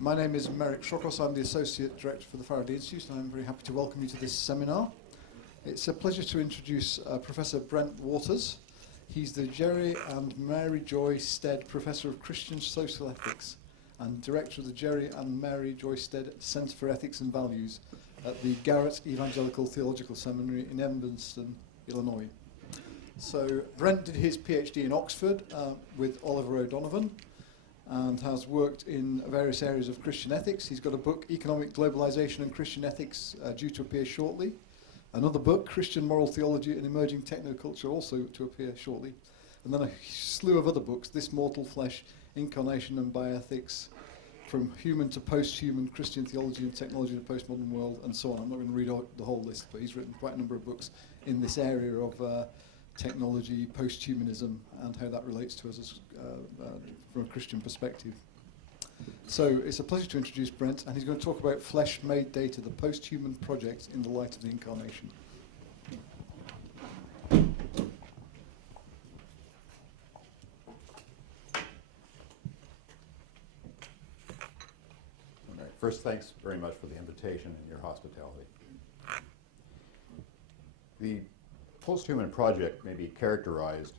My name is Merrick Shokos. I'm the Associate Director for the Faraday Institute, and I'm very happy to welcome you to this seminar. It's a pleasure to introduce Professor Brent Waters. He's the Jerry and Mary Joy Stead Professor of Christian Social Ethics and Director of the Jerry and Mary Joy Stead Centre for Ethics and Values at the Garrett Evangelical Theological Seminary in Evanston, Illinois. So Brent did his PhD in Oxford with Oliver O'Donovan and has worked in various areas of Christian ethics. He's got a book, Economic Globalization and Christian Ethics, due to appear shortly. Another book, Christian Moral Theology and Emerging Technoculture, also to appear shortly. And then a slew of other books, This Mortal Flesh, Incarnation and Bioethics, From Human to Post-Human, Christian Theology and Technology in a Postmodern World, and so on. I'm not going to read out the whole list, but he's written quite a number of books in this area of technology, post-humanism, and how that relates to us as, from a Christian perspective. So it's a pleasure to introduce Brent, and he's going to talk about flesh-made data, the post-human project in the light of the Incarnation. First, thanks very much for the invitation and your hospitality. The post-human project may be characterized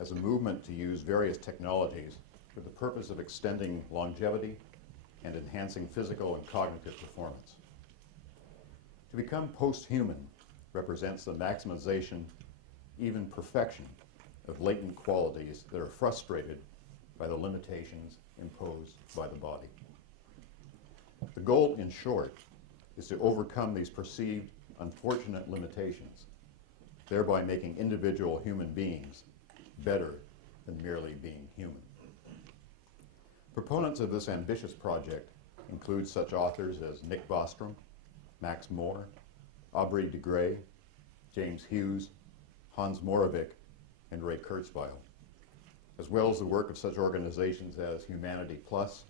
as a movement to use various technologies for the purpose of extending longevity and enhancing physical and cognitive performance. To become post-human represents the maximization, even perfection, of latent qualities that are frustrated by the limitations imposed by the body. The goal, in short, is to overcome these perceived unfortunate limitations, thereby making individual human beings better than merely being human. Proponents of this ambitious project include such authors as Nick Bostrom, Max Moore, Aubrey de Grey, James Hughes, Hans Moravec, and Ray Kurzweil, as well as the work of such organizations as Humanity Plus,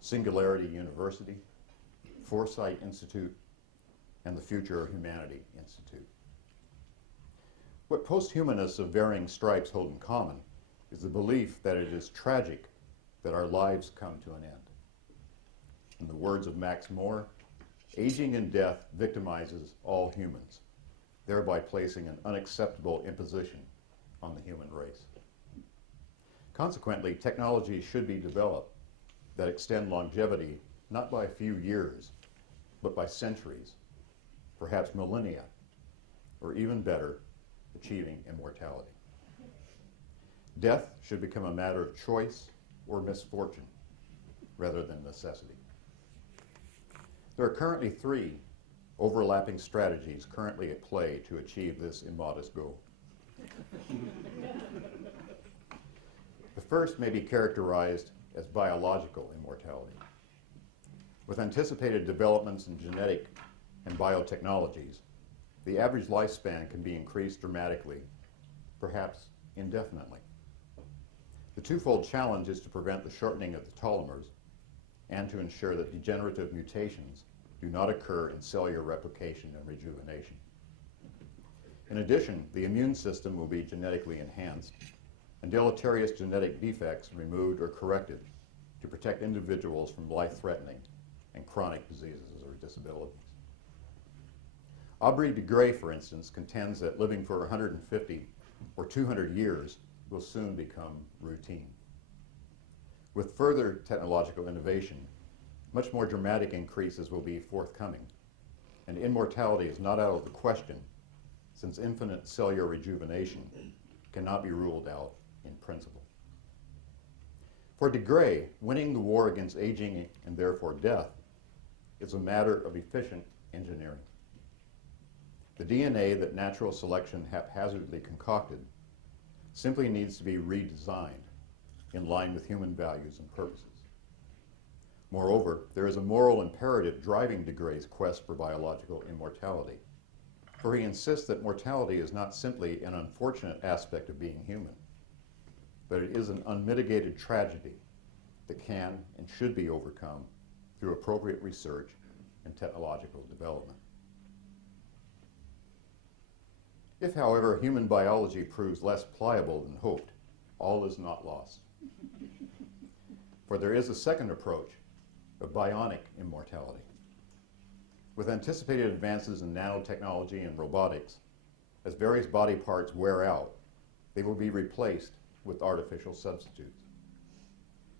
Singularity University, Foresight Institute, and the Future of Humanity Institute. What post-humanists of varying stripes hold in common is the belief that it is tragic that our lives come to an end. In the words of Max Moore, aging and death victimizes all humans, thereby placing an unacceptable imposition on the human race. Consequently, technologies should be developed that extend longevity not by a few years, but by centuries, perhaps millennia, or even better, achieving immortality. Death should become a matter of choice or misfortune rather than necessity. There are currently 3 overlapping strategies currently at play to achieve this immodest goal. The first may be characterized as biological immortality. With anticipated developments in genetic and biotechnologies, the average lifespan can be increased dramatically, perhaps indefinitely. The twofold challenge is to prevent the shortening of the telomeres and to ensure that degenerative mutations do not occur in cellular replication and rejuvenation. In addition, the immune system will be genetically enhanced and deleterious genetic defects removed or corrected to protect individuals from life-threatening and chronic diseases or disabilities. Aubrey de Grey, for instance, contends that living for 150 or 200 years will soon become routine. With further technological innovation, much more dramatic increases will be forthcoming, and immortality is not out of the question, since infinite cellular rejuvenation cannot be ruled out in principle. For de Grey, winning the war against aging and therefore death is a matter of efficient engineering. The DNA that natural selection haphazardly concocted simply needs to be redesigned in line with human values and purposes. Moreover, there is a moral imperative driving de Grey's quest for biological immortality, for he insists that mortality is not simply an unfortunate aspect of being human, but it is an unmitigated tragedy that can and should be overcome through appropriate research and technological development. If, however, human biology proves less pliable than hoped, all is not lost. For there is a second approach of bionic immortality. With anticipated advances in nanotechnology and robotics, as various body parts wear out, they will be replaced with artificial substitutes.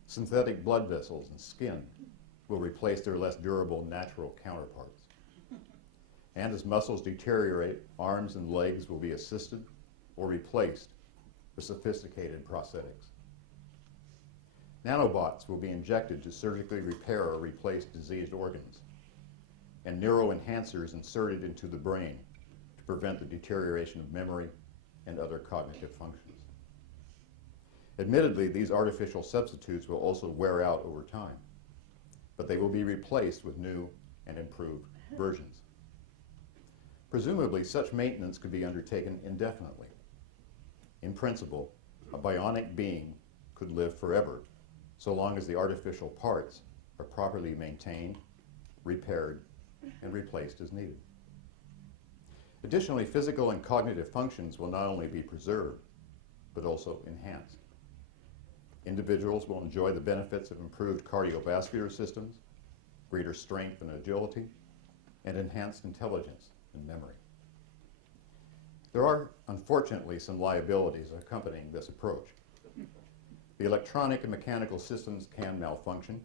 Synthetic blood vessels and skin will replace their less durable natural counterparts. And as muscles deteriorate, arms and legs will be assisted or replaced with sophisticated prosthetics. Nanobots will be injected to surgically repair or replace diseased organs, and neuroenhancers inserted into the brain to prevent the deterioration of memory and other cognitive functions. Admittedly, these artificial substitutes will also wear out over time, but they will be replaced with new and improved versions. Presumably, such maintenance could be undertaken indefinitely. In principle, a bionic being could live forever, so long as the artificial parts are properly maintained, repaired, and replaced as needed. Additionally, physical and cognitive functions will not only be preserved, but also enhanced. Individuals will enjoy the benefits of improved cardiovascular systems, greater strength and agility, and enhanced intelligence and memory. There are, unfortunately, some liabilities accompanying this approach. The electronic and mechanical systems can malfunction,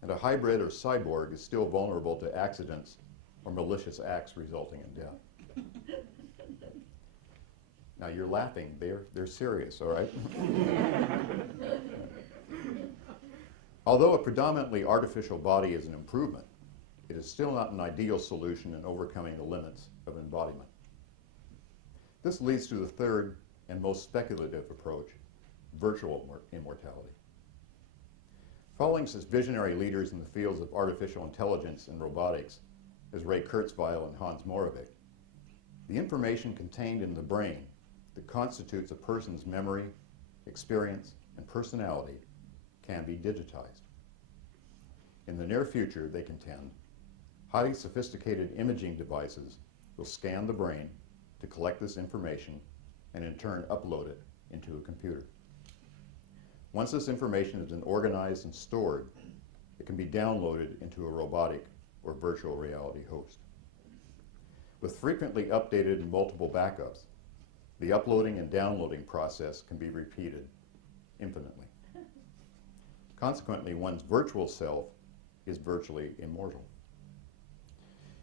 and a hybrid or cyborg is still vulnerable to accidents or malicious acts resulting in death. Now you're laughing, they're serious, all right? Although a predominantly artificial body is an improvement, it is still not an ideal solution in overcoming the limits of embodiment. This leads to the third and most speculative approach, virtual immortality. Following such visionary leaders in the fields of artificial intelligence and robotics as Ray Kurzweil and Hans Moravec, the information contained in the brain that constitutes a person's memory, experience, and personality can be digitized. In the near future, they contend, highly sophisticated imaging devices will scan the brain to collect this information and in turn upload it into a computer. Once this information has been organized and stored, it can be downloaded into a robotic or virtual reality host. With frequently updated and multiple backups, the uploading and downloading process can be repeated infinitely. Consequently, one's virtual self is virtually immortal.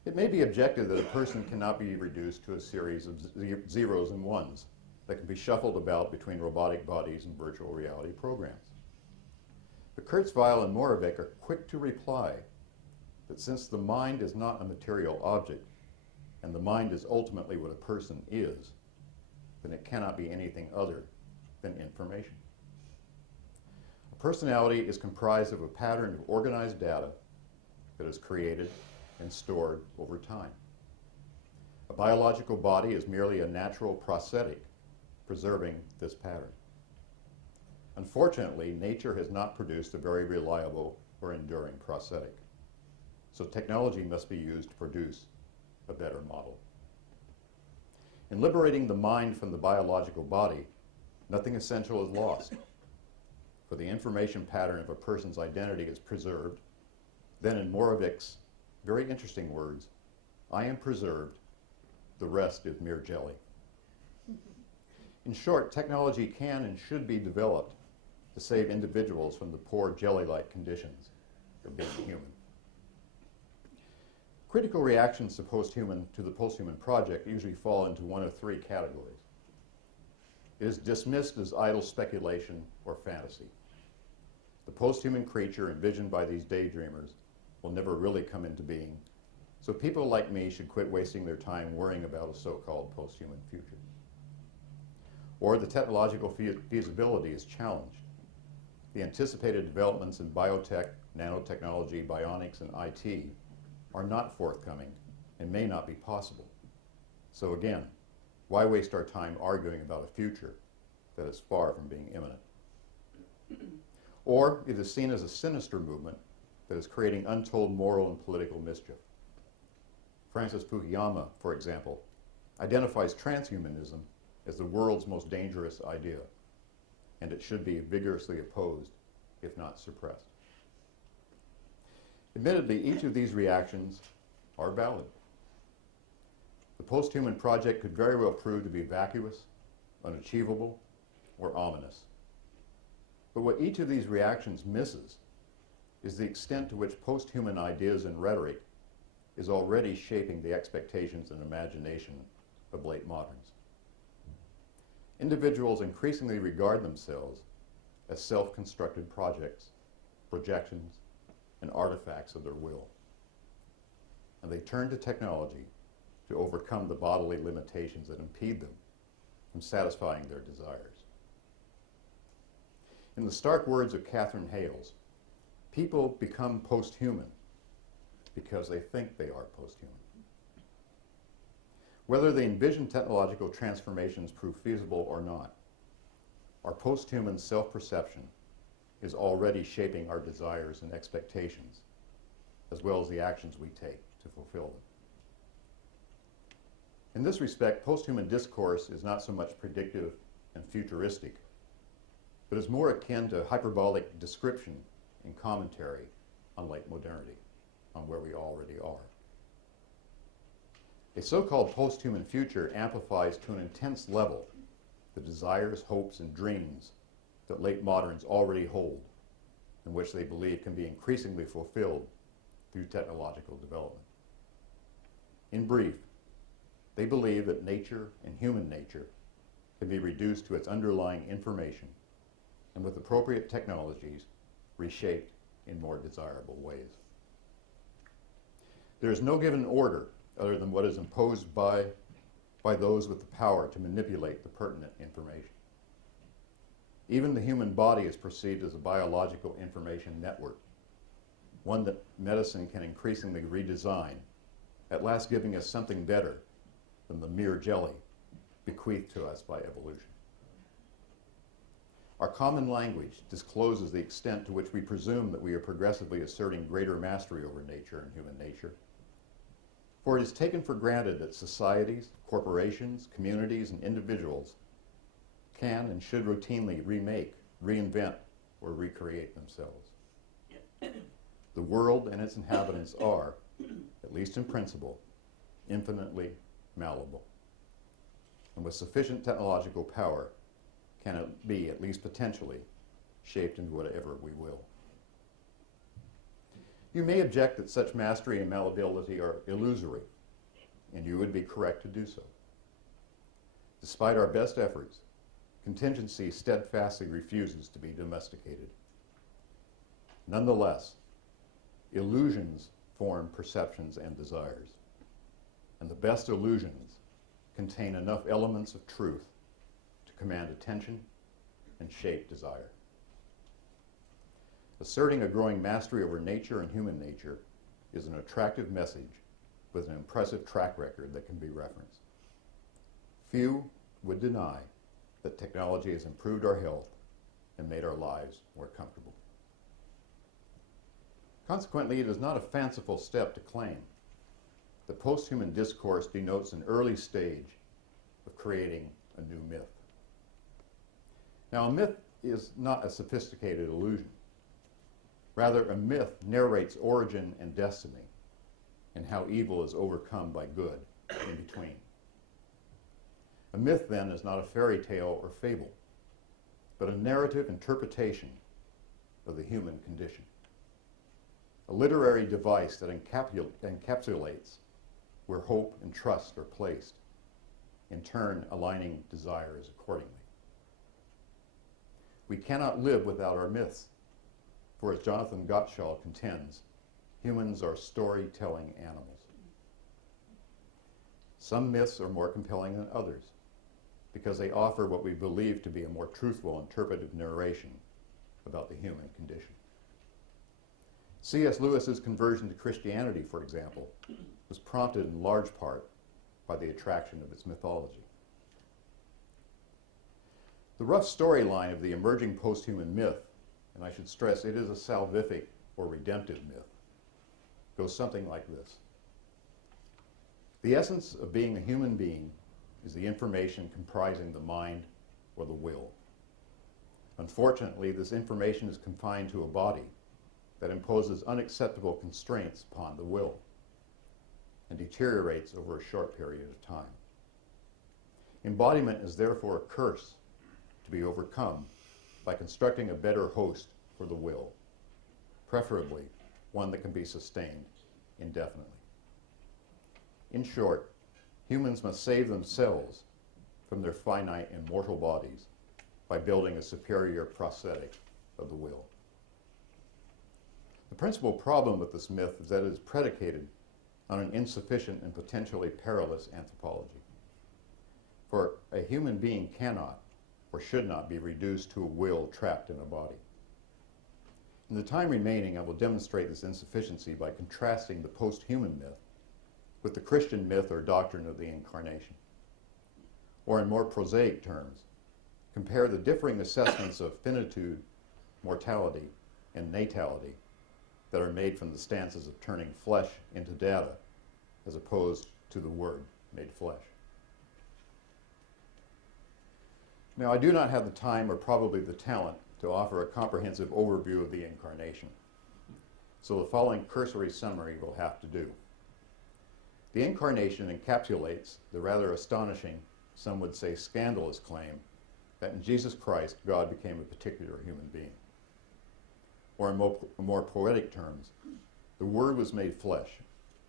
It may be objected that a person cannot be reduced to a series of zeros and ones that can be shuffled about between robotic bodies and virtual reality programs. But Kurzweil and Moravec are quick to reply that since the mind is not a material object, and the mind is ultimately what a person is, then it cannot be anything other than information. A personality is comprised of a pattern of organized data that is created and stored over time. A biological body is merely a natural prosthetic preserving this pattern. Unfortunately, nature has not produced a very reliable or enduring prosthetic, so technology must be used to produce a better model. In liberating the mind from the biological body, nothing essential is lost, for the information pattern of a person's identity is preserved. Then in Moravec's very interesting words, I am preserved, the rest is mere jelly. In short, technology can and should be developed to save individuals from the poor jelly-like conditions of being human. Critical reactions to the post-human project usually fall into one of three categories. It is dismissed as idle speculation or fantasy. The post-human creature envisioned by these daydreamers will never really come into being, so people like me should quit wasting their time worrying about a so-called post-human future. Or the technological feasibility is challenged. The anticipated developments in biotech, nanotechnology, bionics, and IT are not forthcoming and may not be possible. So again, why waste our time arguing about a future that is far from being imminent? Or it is seen as a sinister movement that is creating untold moral and political mischief. Francis Fukuyama, for example, identifies transhumanism as the world's most dangerous idea, and it should be vigorously opposed, if not suppressed. Admittedly, each of these reactions are valid. The post-human project could very well prove to be vacuous, unachievable, or ominous. But what each of these reactions misses is the extent to which post-human ideas and rhetoric is already shaping the expectations and imagination of late moderns. Individuals increasingly regard themselves as self-constructed projects, projections, and artifacts of their will. And they turn to technology to overcome the bodily limitations that impede them from satisfying their desires. In the stark words of Catherine Hales, people become post-human because they think they are post-human. Whether the envisioned technological transformations prove feasible or not, our post-human self-perception is already shaping our desires and expectations, as well as the actions we take to fulfill them. In this respect, post-human discourse is not so much predictive and futuristic, but is more akin to hyperbolic description and commentary on late modernity, on where we already are. A so-called post-human future amplifies to an intense level the desires, hopes, and dreams that late moderns already hold, and which they believe can be increasingly fulfilled through technological development. In brief, they believe that nature and human nature can be reduced to its underlying information and with appropriate technologies reshaped in more desirable ways. There is no given order other than what is imposed by those with the power to manipulate the pertinent information. Even the human body is perceived as a biological information network, one that medicine can increasingly redesign, at last giving us something better than the mere jelly bequeathed to us by evolution. Our common language discloses the extent to which we presume that we are progressively asserting greater mastery over nature and human nature. For it is taken for granted that societies, corporations, communities, and individuals can and should routinely remake, reinvent, or recreate themselves. The world and its inhabitants are, at least in principle, infinitely malleable. And with sufficient technological power, can it be, at least potentially, shaped into whatever we will. You may object that such mastery and malleability are illusory, and you would be correct to do so. Despite our best efforts, contingency steadfastly refuses to be domesticated. Nonetheless, illusions form perceptions and desires, and the best illusions contain enough elements of truth to command attention and shape desire. Asserting a growing mastery over nature and human nature is an attractive message with an impressive track record that can be referenced. Few would deny that technology has improved our health and made our lives more comfortable. Consequently, it is not a fanciful step to claim that post-human discourse denotes an early stage of creating a new myth. Now, a myth is not a sophisticated illusion. Rather, a myth narrates origin and destiny and how evil is overcome by good in between. A myth, then, is not a fairy tale or fable, but a narrative interpretation of the human condition. A literary device that encapsulates where hope and trust are placed, in turn aligning desires accordingly. We cannot live without our myths, for as Jonathan Gottschall contends, humans are storytelling animals. Some myths are more compelling than others because they offer what we believe to be a more truthful interpretive narration about the human condition. C.S. Lewis's conversion to Christianity, for example, was prompted in large part by the attraction of its mythology. The rough storyline of the emerging post-human myth, and I should stress it is a salvific or redemptive myth, goes something like this. The essence of being a human being is the information comprising the mind or the will. Unfortunately, this information is confined to a body, that imposes unacceptable constraints upon the will and deteriorates over a short period of time. Embodiment is therefore a curse to be overcome by constructing a better host for the will, preferably one that can be sustained indefinitely. In short, humans must save themselves from their finite and mortal bodies by building a superior prosthetic of the will. The principal problem with this myth is that it is predicated on an insufficient and potentially perilous anthropology. For a human being cannot or should not be reduced to a will trapped in a body. In the time remaining, I will demonstrate this insufficiency by contrasting the post-human myth with the Christian myth or doctrine of the Incarnation. Or in more prosaic terms, compare the differing assessments of finitude, mortality, and natality that are made from the stances of turning flesh into data as opposed to the Word made flesh. Now, I do not have the time or probably the talent to offer a comprehensive overview of the Incarnation, so the following cursory summary will have to do. The Incarnation encapsulates the rather astonishing, some would say scandalous claim that in Jesus Christ, God became a particular human being. Or in more poetic terms, the Word was made flesh,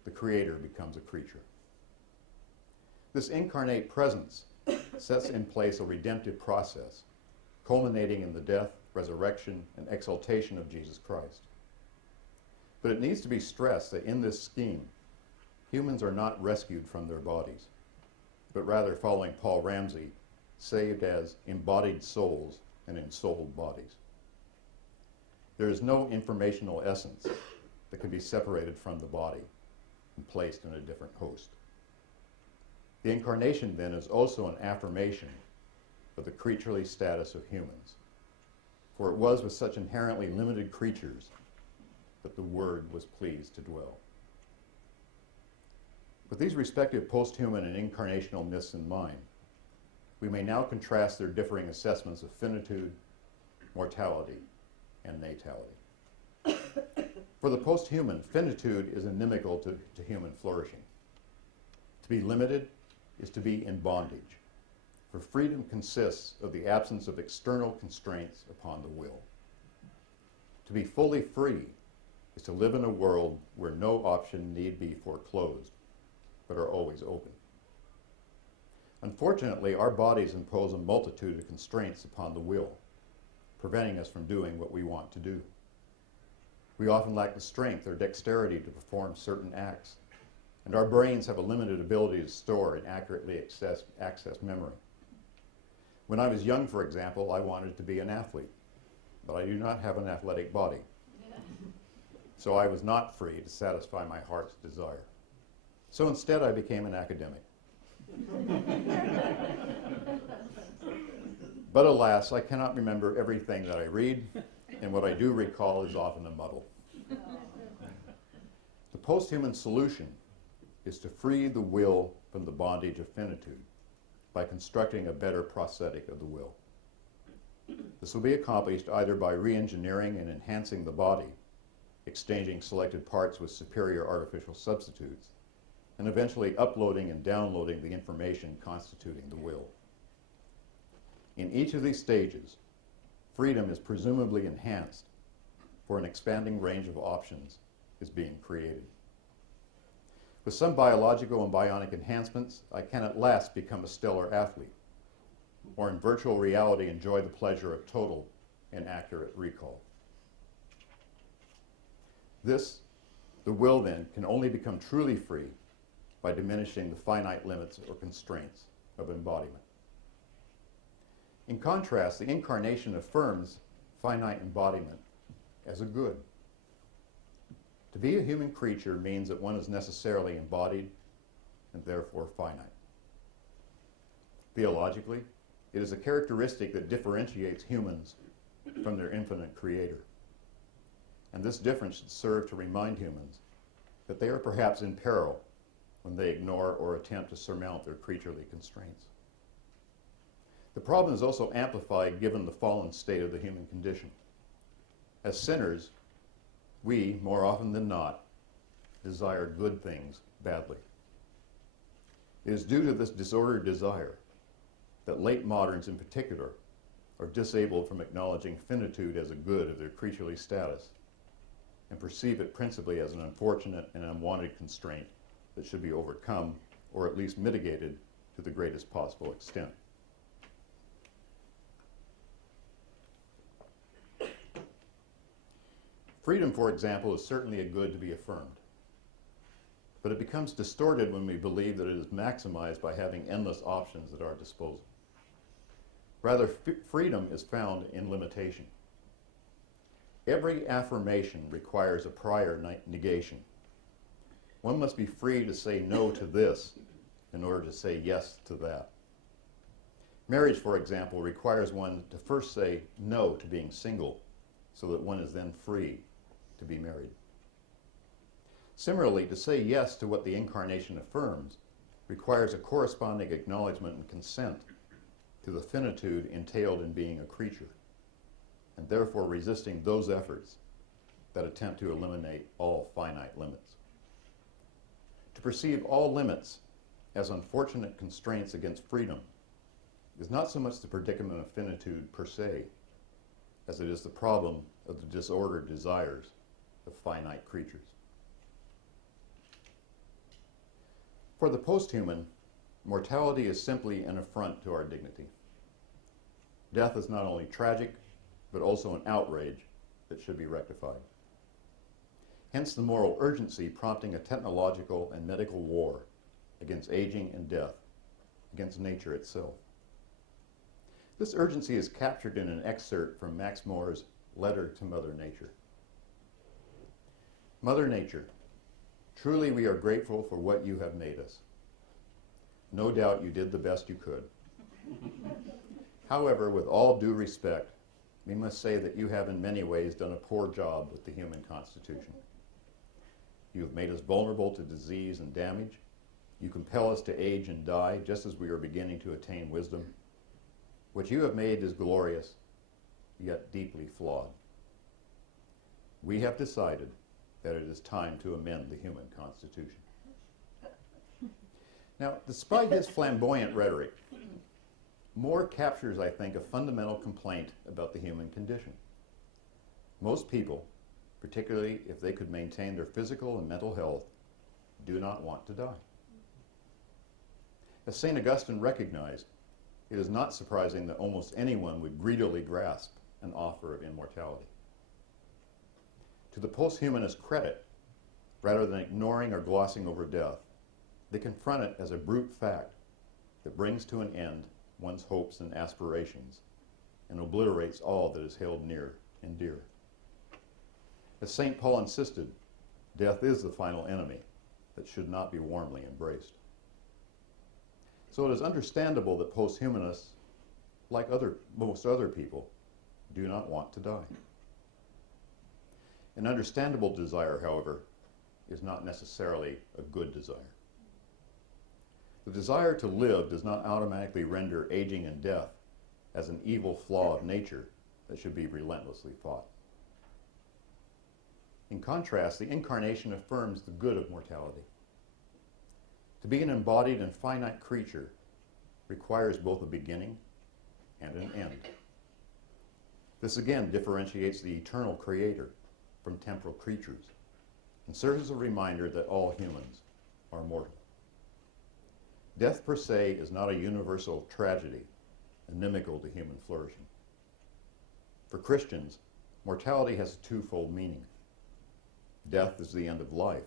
the Creator becomes a creature. This incarnate presence sets in place a redemptive process, culminating in the death, resurrection, and exaltation of Jesus Christ. But it needs to be stressed that in this scheme, humans are not rescued from their bodies, but rather, following Paul Ramsey, saved as embodied souls and ensouled bodies. There is no informational essence that can be separated from the body and placed in a different host. The Incarnation, then, is also an affirmation of the creaturely status of humans, for it was with such inherently limited creatures that the Word was pleased to dwell. With these respective post-human and incarnational myths in mind, we may now contrast their differing assessments of finitude, mortality, and natality. For the post-human, finitude is inimical to human flourishing. To be limited is to be in bondage, for freedom consists of the absence of external constraints upon the will. To be fully free is to live in a world where no option need be foreclosed, but are always open. Unfortunately, our bodies impose a multitude of constraints upon the will, preventing us from doing what we want to do. We often lack the strength or dexterity to perform certain acts, and our brains have a limited ability to store and accurately access memory. When I was young, for example, I wanted to be an athlete, but I do not have an athletic body. So I was not free to satisfy my heart's desire. So instead, I became an academic. But alas, I cannot remember everything that I read, and what I do recall is often a muddle. The post-human solution is to free the will from the bondage of finitude by constructing a better prosthetic of the will. This will be accomplished either by re-engineering and enhancing the body, exchanging selected parts with superior artificial substitutes, and eventually uploading and downloading the information constituting the will. In each of these stages, freedom is presumably enhanced, for an expanding range of options is being created. With some biological and bionic enhancements, I can at last become a stellar athlete, or in virtual reality enjoy the pleasure of total and accurate recall. The will then, can only become truly free by diminishing the finite limits or constraints of embodiment. In contrast, the Incarnation affirms finite embodiment as a good. To be a human creature means that one is necessarily embodied and therefore finite. Theologically, it is a characteristic that differentiates humans from their infinite Creator. And this difference should serve to remind humans that they are perhaps in peril when they ignore or attempt to surmount their creaturely constraints. The problem is also amplified given the fallen state of the human condition. As sinners, we, more often than not, desire good things badly. It is due to this disordered desire that late moderns in particular are disabled from acknowledging finitude as a good of their creaturely status and perceive it principally as an unfortunate and unwanted constraint that should be overcome or at least mitigated to the greatest possible extent. Freedom, for example, is certainly a good to be affirmed, but it becomes distorted when we believe that it is maximized by having endless options at our disposal. Rather, freedom is found in limitation. Every affirmation requires a prior negation. One must be free to say no to this in order to say yes to that. Marriage, for example, requires one to first say no to being single so that one is then free to be married. Similarly, to say yes to what the Incarnation affirms requires a corresponding acknowledgement and consent to the finitude entailed in being a creature, and therefore resisting those efforts that attempt to eliminate all finite limits. To perceive all limits as unfortunate constraints against freedom is not so much the predicament of finitude per se, as it is the problem of the disordered desires of finite creatures. For the post-human, mortality is simply an affront to our dignity. Death is not only tragic, but also an outrage that should be rectified. Hence the moral urgency prompting a technological and medical war against aging and death, against nature itself. This urgency is captured in an excerpt from Max More's Letter to Mother Nature. Mother Nature, truly we are grateful for what you have made us. No doubt you did the best you could. However, with all due respect, we must say that you have in many ways done a poor job with the human constitution. You have made us vulnerable to disease and damage. You compel us to age and die just as we are beginning to attain wisdom. What you have made is glorious, yet deeply flawed. We have decided that it is time to amend the human constitution. Now, despite his flamboyant rhetoric, More captures, I think, a fundamental complaint about the human condition. Most people, particularly if they could maintain their physical and mental health, do not want to die. As St. Augustine recognized, it is not surprising that almost anyone would greedily grasp an offer of immortality. To the post-humanist credit, rather than ignoring or glossing over death, they confront it as a brute fact that brings to an end one's hopes and aspirations and obliterates all that is held near and dear. As St. Paul insisted, death is the final enemy that should not be warmly embraced. So it is understandable that post-humanists, like most other people, do not want to die. An understandable desire, however, is not necessarily a good desire. The desire to live does not automatically render aging and death as an evil flaw of nature that should be relentlessly fought. In contrast, the Incarnation affirms the good of mortality. To be an embodied and finite creature requires both a beginning and an end. This again differentiates the eternal Creator from temporal creatures and serves as a reminder that all humans are mortal. Death per se is not a universal tragedy inimical to human flourishing. For Christians, mortality has a twofold meaning. Death is the end of life,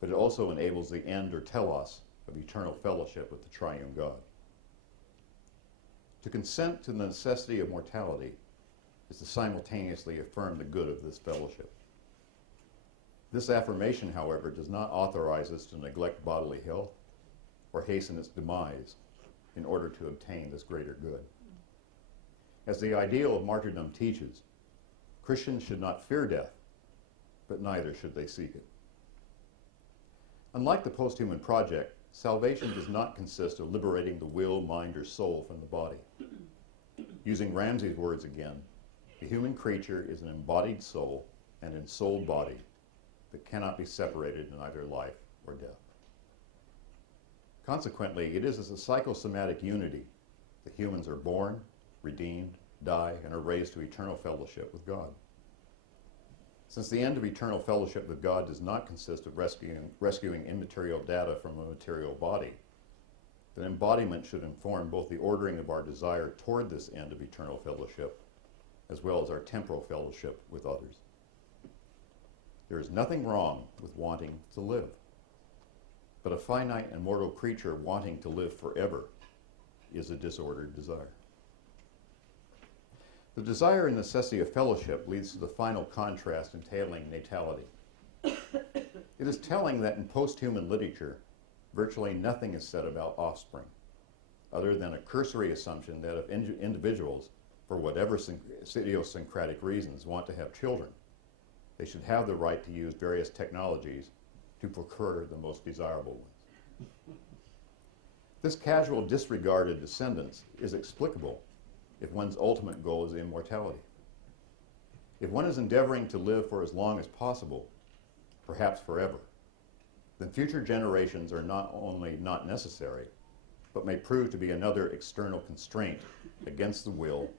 but it also enables the end or telos of eternal fellowship with the triune God. To consent to the necessity of mortality is to simultaneously affirm the good of this fellowship. This affirmation, however, does not authorize us to neglect bodily health or hasten its demise in order to obtain this greater good. As the ideal of martyrdom teaches, Christians should not fear death, but neither should they seek it. Unlike the post-human project, salvation does not consist of liberating the will, mind, or soul from the body. Using Ramsay's words again, the human creature is an embodied soul and ensouled body that cannot be separated in either life or death. Consequently, it is as a psychosomatic unity that humans are born, redeemed, die, and are raised to eternal fellowship with God. Since the end of eternal fellowship with God does not consist of rescuing immaterial data from a material body, then embodiment should inform both the ordering of our desire toward this end of eternal fellowship, as well as our temporal fellowship with others. There is nothing wrong with wanting to live, but a finite and mortal creature wanting to live forever is a disordered desire. The desire and necessity of fellowship leads to the final contrast entailing natality. It is telling that in post-human literature, virtually nothing is said about offspring, other than a cursory assumption that if individuals, for whatever idiosyncratic reasons, want to have children, they should have the right to use various technologies to procure the most desirable ones. This casual disregard of descendants is explicable if one's ultimate goal is immortality. If one is endeavoring to live for as long as possible, perhaps forever, then future generations are not only not necessary, but may prove to be another external constraint against the will,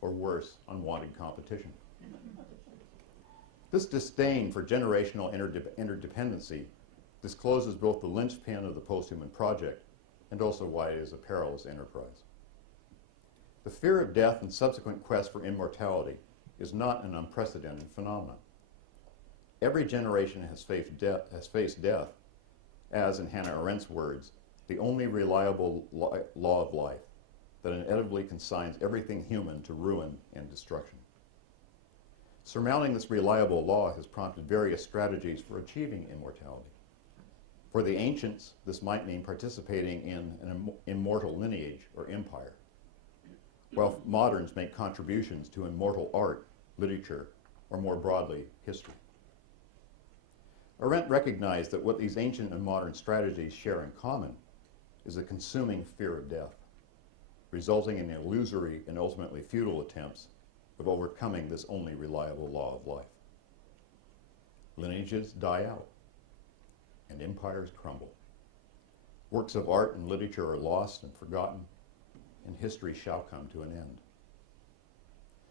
or worse, unwanted competition. This disdain for generational interdependency discloses both the linchpin of the post-human project and also why it is a perilous enterprise. The fear of death and subsequent quest for immortality is not an unprecedented phenomenon. Every generation has faced death as, in Hannah Arendt's words, the only reliable law of life that inevitably consigns everything human to ruin and destruction. Surmounting this reliable law has prompted various strategies for achieving immortality. For the ancients, this might mean participating in an immortal lineage or empire, while moderns make contributions to immortal art, literature, or more broadly, history. Arendt recognized that what these ancient and modern strategies share in common is a consuming fear of death, resulting in illusory and ultimately futile attempts of overcoming this only reliable law of life. Lineages die out, and empires crumble. Works of art and literature are lost and forgotten, and history shall come to an end.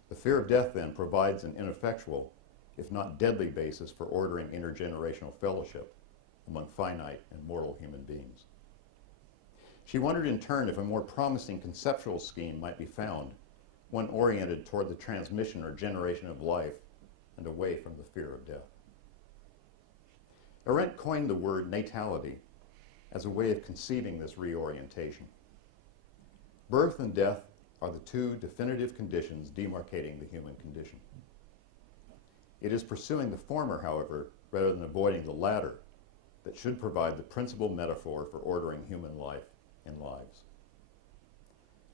The fear of death, then, provides an ineffectual, if not deadly, basis for ordering intergenerational fellowship among finite and mortal human beings. She wondered in turn if a more promising conceptual scheme might be found, one oriented toward the transmission or generation of life and away from the fear of death. Arendt coined the word natality as a way of conceiving this reorientation. Birth and death are the two definitive conditions demarcating the human condition. It is pursuing the former, however, rather than avoiding the latter, that should provide the principal metaphor for ordering human life and lives.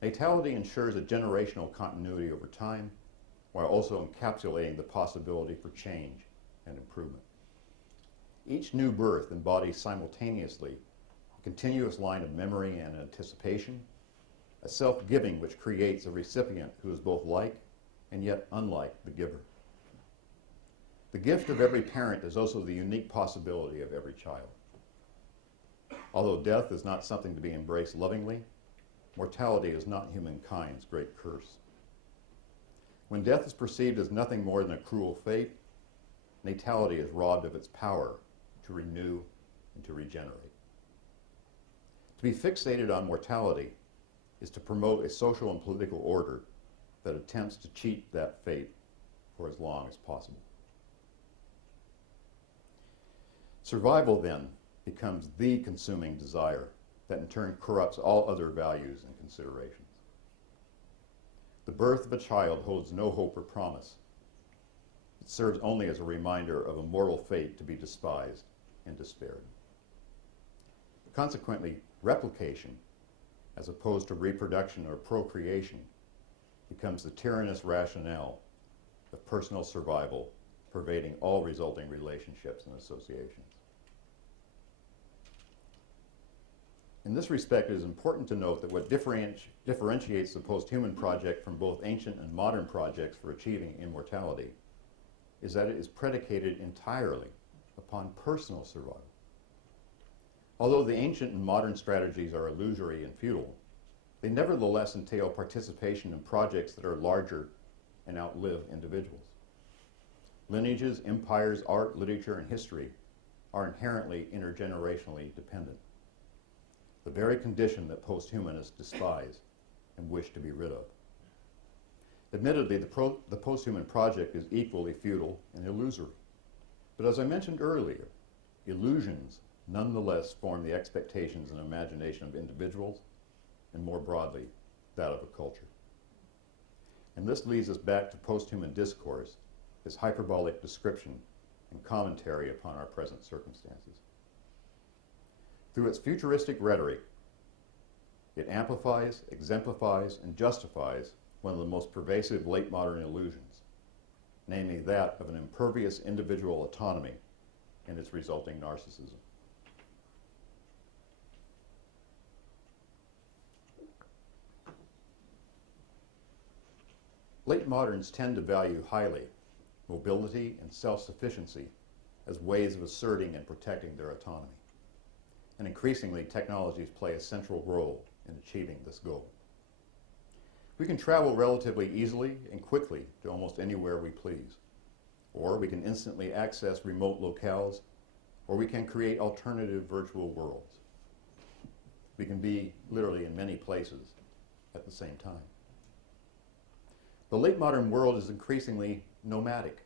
Natality ensures a generational continuity over time, while also encapsulating the possibility for change and improvement. Each new birth embodies simultaneously a continuous line of memory and anticipation, a self-giving which creates a recipient who is both like and yet unlike the giver. The gift of every parent is also the unique possibility of every child. Although death is not something to be embraced lovingly, mortality is not humankind's great curse. When death is perceived as nothing more than a cruel fate, natality is robbed of its power to renew and to regenerate. To be fixated on mortality is to promote a social and political order that attempts to cheat that fate for as long as possible. Survival, then, becomes the consuming desire that in turn corrupts all other values and considerations. The birth of a child holds no hope or promise. It serves only as a reminder of a mortal fate to be despised and despaired. Consequently, replication, as opposed to reproduction or procreation, becomes the tyrannous rationale of personal survival, pervading all resulting relationships and associations. In this respect, it is important to note that what differentiates the post-human project from both ancient and modern projects for achieving immortality is that it is predicated entirely upon personal survival. Although the ancient and modern strategies are illusory and futile, they nevertheless entail participation in projects that are larger and outlive individuals. Lineages, empires, art, literature, and history are inherently intergenerationally dependent, the very condition that posthumanists despise and wish to be rid of. Admittedly, the posthuman project is equally futile and illusory. But as I mentioned earlier, illusions nonetheless form the expectations and imagination of individuals, and more broadly, that of a culture. And this leads us back to posthuman discourse as hyperbolic description and commentary upon our present circumstances. Through its futuristic rhetoric, it amplifies, exemplifies, and justifies one of the most pervasive late modern illusions, namely that of an impervious individual autonomy and its resulting narcissism. Late moderns tend to value highly mobility and self-sufficiency as ways of asserting and protecting their autonomy. And increasingly, technologies play a central role in achieving this goal. We can travel relatively easily and quickly to almost anywhere we please, or we can instantly access remote locales, or we can create alternative virtual worlds. We can be literally in many places at the same time. The late modern world is increasingly nomadic.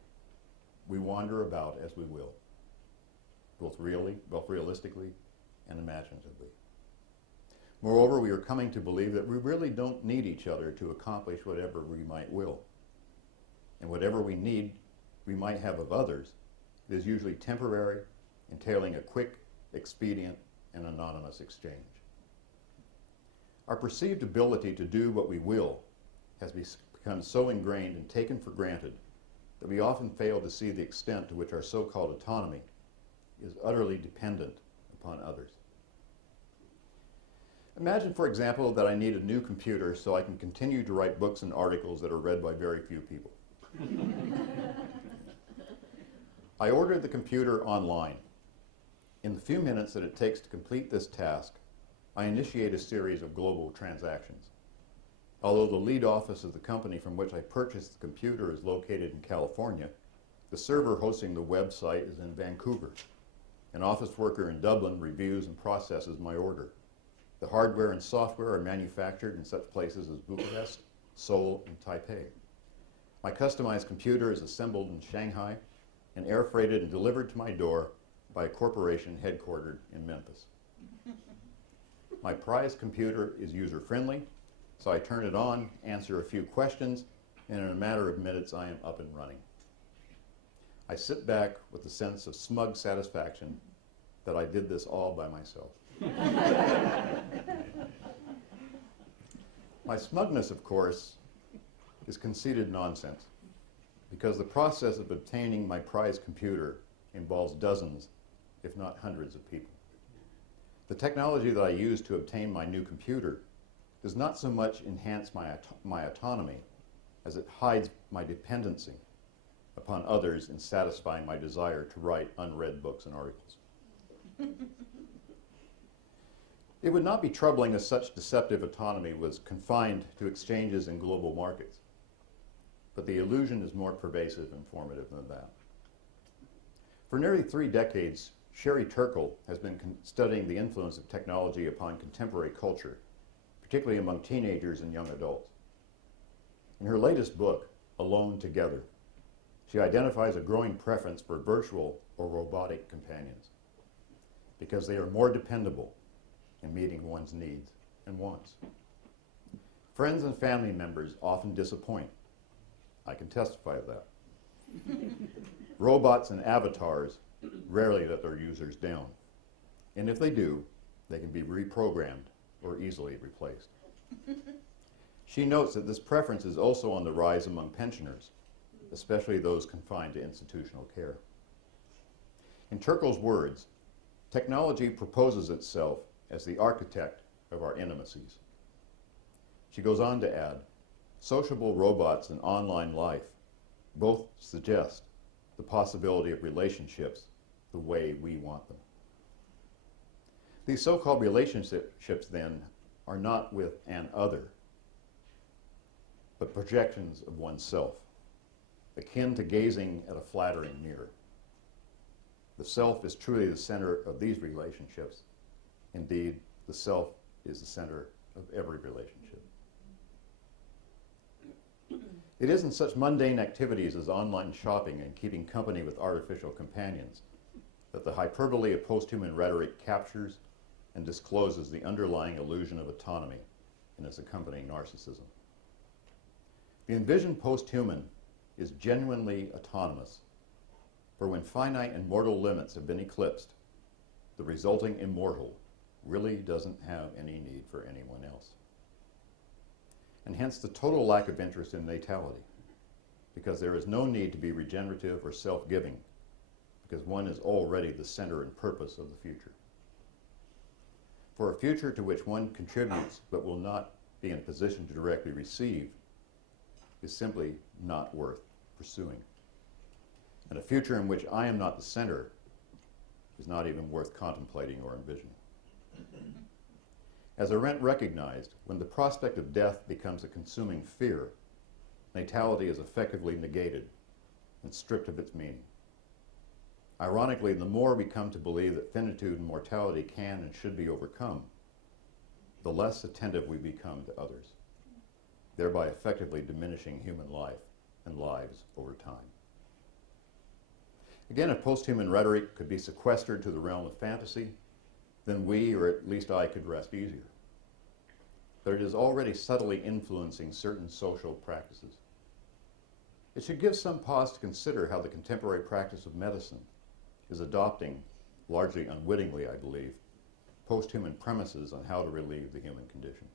We wander about as we will, both realistically and imaginatively. Moreover, we are coming to believe that we really don't need each other to accomplish whatever we might will. And whatever we need, we might have of others, it is usually temporary, entailing a quick, expedient, and anonymous exchange. Our perceived ability to do what we will has become so ingrained and taken for granted that we often fail to see the extent to which our so-called autonomy is utterly dependent upon others. Imagine, for example, that I need a new computer so I can continue to write books and articles that are read by very few people. I ordered the computer online. In the few minutes that it takes to complete this task, I initiate a series of global transactions. Although the lead office of the company from which I purchased the computer is located in California, the server hosting the website is in Vancouver. An office worker in Dublin reviews and processes my order. The hardware and software are manufactured in such places as Bucharest, Seoul, and Taipei. My customized computer is assembled in Shanghai and air freighted and delivered to my door by a corporation headquartered in Memphis. My prized computer is user-friendly, so I turn it on, answer a few questions, and in a matter of minutes I am up and running. I sit back with a sense of smug satisfaction that I did this all by myself. My smugness, of course, is conceited nonsense, because the process of obtaining my prized computer involves dozens, if not hundreds of people. The technology that I use to obtain my new computer does not so much enhance my autonomy as it hides my dependency upon others in satisfying my desire to write unread books and articles. It would not be troubling if such deceptive autonomy was confined to exchanges in global markets, but the illusion is more pervasive and formative than that. For nearly 3 decades, Sherry Turkle has been studying the influence of technology upon contemporary culture, particularly among teenagers and young adults. In her latest book, Alone Together, she identifies a growing preference for virtual or robotic companions because they are more dependable in meeting one's needs and wants. Friends and family members often disappoint. I can testify to that. Robots and avatars rarely let their users down. And if they do, they can be reprogrammed or easily replaced. She notes that this preference is also on the rise among pensioners, especially those confined to institutional care. In Turkle's words, technology proposes itself as the architect of our intimacies. She goes on to add, sociable robots and online life both suggest the possibility of relationships the way we want them. These so-called relationships, then, are not with an other, but projections of oneself, akin to gazing at a flattering mirror. The self is truly the center of these relationships. Indeed, the self is the center of every relationship. It isn't such mundane activities as online shopping and keeping company with artificial companions that the hyperbole of post-human rhetoric captures and discloses the underlying illusion of autonomy and its accompanying narcissism. The envisioned post-human is genuinely autonomous, for when finite and mortal limits have been eclipsed, the resulting immortal really doesn't have any need for anyone else. And hence the total lack of interest in natality, because there is no need to be regenerative or self-giving, because one is already the center and purpose of the future. For a future to which one contributes but will not be in a position to directly receive is simply not worth pursuing. And a future in which I am not the center is not even worth contemplating or envisioning. As Arendt recognized, when the prospect of death becomes a consuming fear, natality is effectively negated and stripped of its meaning. Ironically, the more we come to believe that finitude and mortality can and should be overcome, the less attentive we become to others, thereby effectively diminishing human life and lives over time. Again, if post-human rhetoric could be sequestered to the realm of fantasy, then we, or at least I, could rest easier. But it is already subtly influencing certain social practices. It should give some pause to consider how the contemporary practice of medicine is adopting, largely unwittingly, I believe, post-human premises on how to relieve the human condition.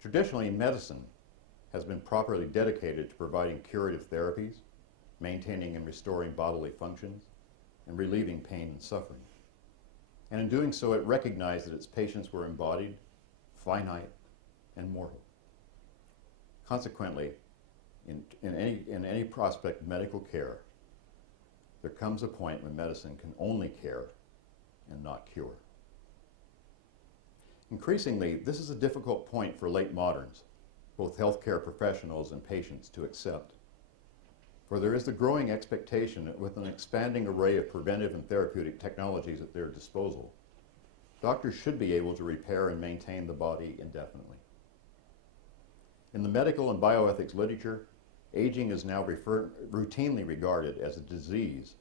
Traditionally, medicine has been properly dedicated to providing curative therapies, maintaining and restoring bodily functions, and relieving pain and suffering. And in doing so, it recognized that its patients were embodied, finite, and mortal. Consequently, in any prospect of medical care, there comes a point when medicine can only care and not cure. Increasingly, this is a difficult point for late moderns, both healthcare professionals and patients, to accept. For there is the growing expectation that with an expanding array of preventive and therapeutic technologies at their disposal, doctors should be able to repair and maintain the body indefinitely. In the medical and bioethics literature, aging is now routinely regarded as a disease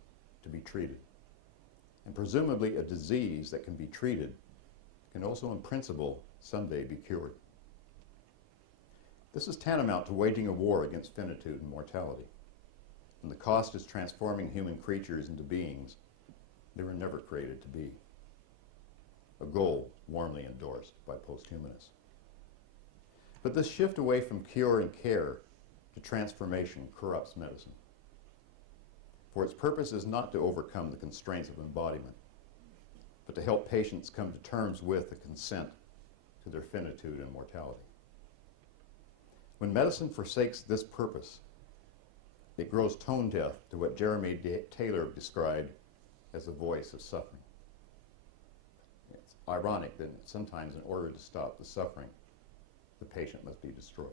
to be treated. And presumably a disease that can be treated can also in principle someday be cured. This is tantamount to waging a war against finitude and mortality. And the cost is transforming human creatures into beings they were never created to be. A goal warmly endorsed by posthumanists. But this shift away from cure and care to transformation corrupts medicine. For its purpose is not to overcome the constraints of embodiment, but to help patients come to terms with the consent to their finitude and mortality. When medicine forsakes this purpose, it grows tone deaf to what Jeremy Taylor described as the voice of suffering. It's ironic that sometimes in order to stop the suffering, the patient must be destroyed.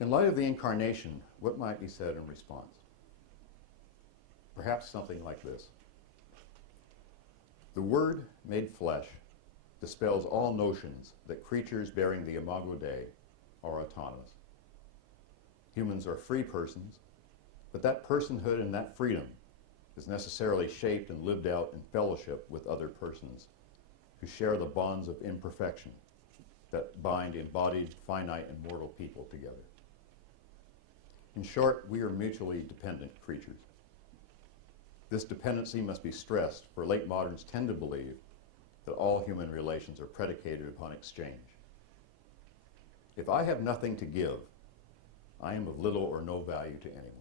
In light of the Incarnation, what might be said in response? Perhaps something like this. The Word made flesh dispels all notions that creatures bearing the imago Dei are autonomous. Humans are free persons, but that personhood and that freedom is necessarily shaped and lived out in fellowship with other persons who share the bonds of imperfection that bind embodied, finite, and mortal people together. In short, we are mutually dependent creatures. This dependency must be stressed, for late moderns tend to believe that all human relations are predicated upon exchange. If I have nothing to give, I am of little or no value to anyone.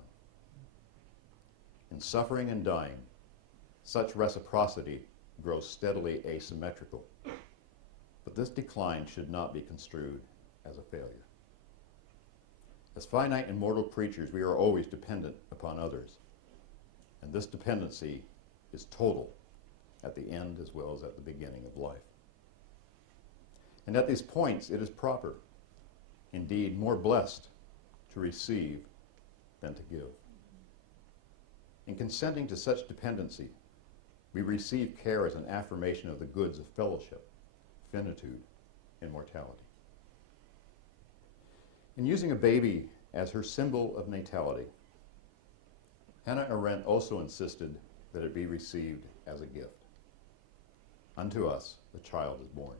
In suffering and dying, such reciprocity grows steadily asymmetrical, but this decline should not be construed as a failure. As finite and mortal creatures, we are always dependent upon others. And this dependency is total at the end as well as at the beginning of life. And at these points, it is proper, indeed more blessed, to receive than to give. In consenting to such dependency, we receive care as an affirmation of the goods of fellowship, finitude, and mortality. In using a baby as her symbol of natality, Hannah Arendt also insisted that it be received as a gift. Unto us a child is born.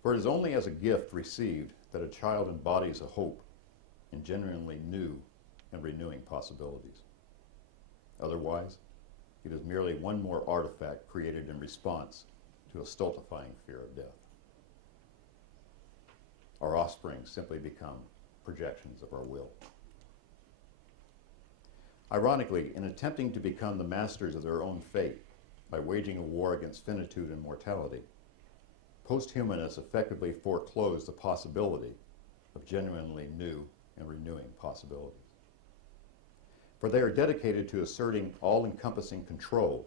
For it is only as a gift received that a child embodies a hope in genuinely new and renewing possibilities. Otherwise, it is merely one more artifact created in response to a stultifying fear of death. Our offspring simply become projections of our will. Ironically, in attempting to become the masters of their own fate by waging a war against finitude and mortality, post-humanists effectively foreclose the possibility of genuinely new and renewing possibilities. For they are dedicated to asserting all-encompassing control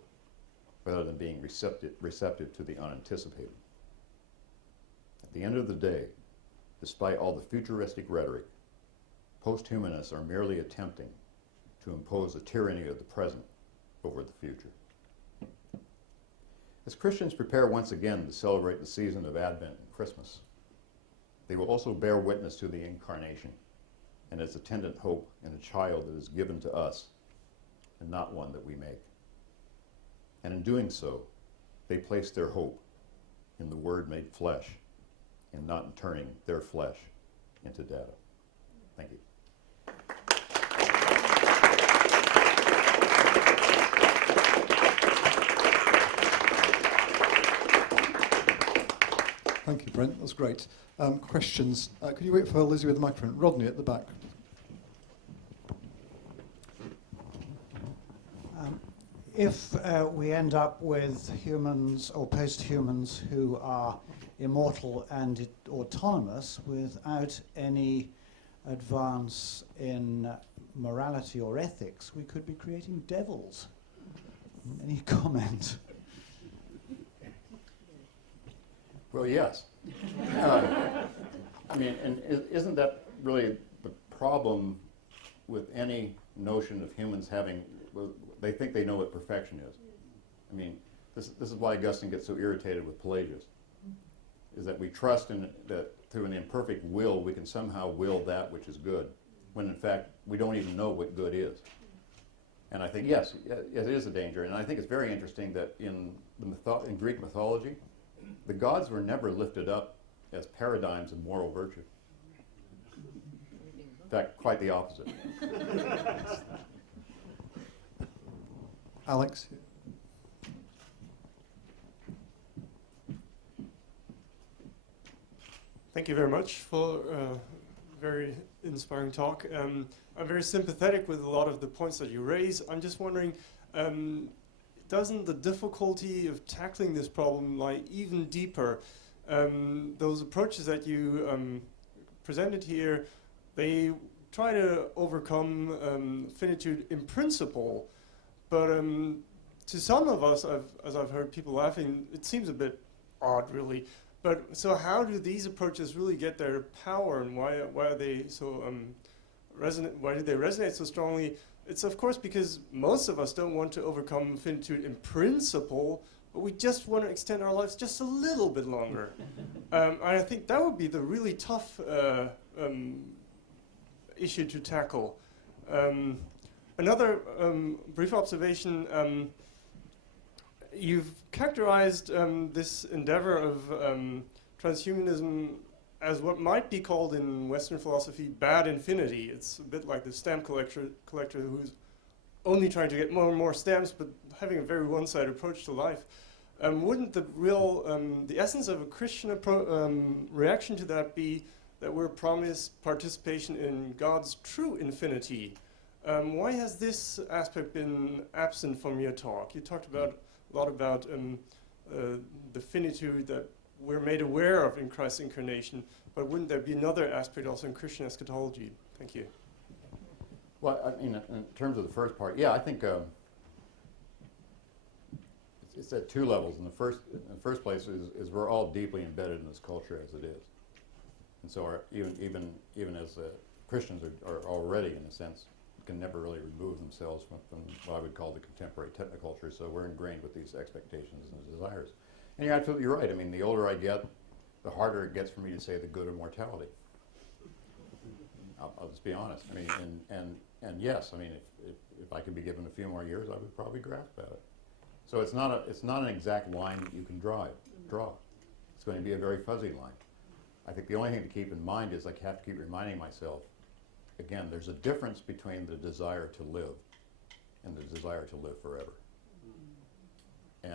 rather than being receptive to the unanticipated. At the end of the day, despite all the futuristic rhetoric, post-humanists are merely attempting to impose a tyranny of the present over the future. As Christians prepare once again to celebrate the season of Advent and Christmas, they will also bear witness to the Incarnation and its attendant hope in a child that is given to us and not one that we make. And in doing so, they place their hope in the Word made flesh and not in turning their flesh into data. Thank you. Thank you, Brent. That's great. Questions? Could you wait for Lizzie with the microphone? Rodney at the back. If we end up with humans or post-humans who are immortal and autonomous without any advance in morality or ethics, we could be creating devils. Any comment? Well, yes. I mean, and isn't that really the problem with any notion of humans having, well, they think they know what perfection is. I mean, this is why Augustine gets so irritated with Pelagius, is that we trust in that through an imperfect will we can somehow will that which is good, when in fact we don't even know what good is. And I think, yes, it is a danger. And I think it's very interesting that in Greek mythology, the gods were never lifted up as paradigms of moral virtue. In fact, quite the opposite. Alex? Thank you very much for a very inspiring talk. I'm very sympathetic with a lot of the points that you raise. I'm just wondering, doesn't the difficulty of tackling this problem lie even deeper? Those approaches that you presented here, they try to overcome finitude in principle, but to some of us, as I've heard people laughing, it seems a bit odd, really. But so how do these approaches really get their power, and why are they so resonant? Why do they resonate so strongly? It's of course because most of us don't want to overcome finitude in principle, but we just want to extend our lives just a little bit longer. And I think that would be the really tough issue to tackle. Another brief observation. You've characterized this endeavor of transhumanism as what might be called in Western philosophy bad infinity. It's a bit like the stamp collector who's only trying to get more and more stamps, but having a very one-sided approach to life. Wouldn't the real, the essence of a Christian reaction to that be that we're promised participation in God's true infinity? Why has this aspect been absent from your talk? You talked about a lot about the finitude that we're made aware of in Christ's incarnation, but wouldn't there be another aspect also in Christian eschatology? Thank you. Well, I mean, in terms of the first part, yeah, I think it's at two levels. In the first place is we're all deeply embedded in this culture as it is, and so even as Christians are already, in a sense, can never really remove themselves from what I would call the contemporary technoculture. So we're ingrained with these expectations and desires. And you're absolutely right. I mean, the older I get, the harder it gets for me to say the good of mortality. I'll just be honest. I mean, and yes, I mean, if I could be given a few more years, I would probably grasp at it. So it's not an exact line that you can draw. It's going to be a very fuzzy line. I think the only thing to keep in mind is I have to keep reminding myself, again, there's a difference between the desire to live and the desire to live forever. And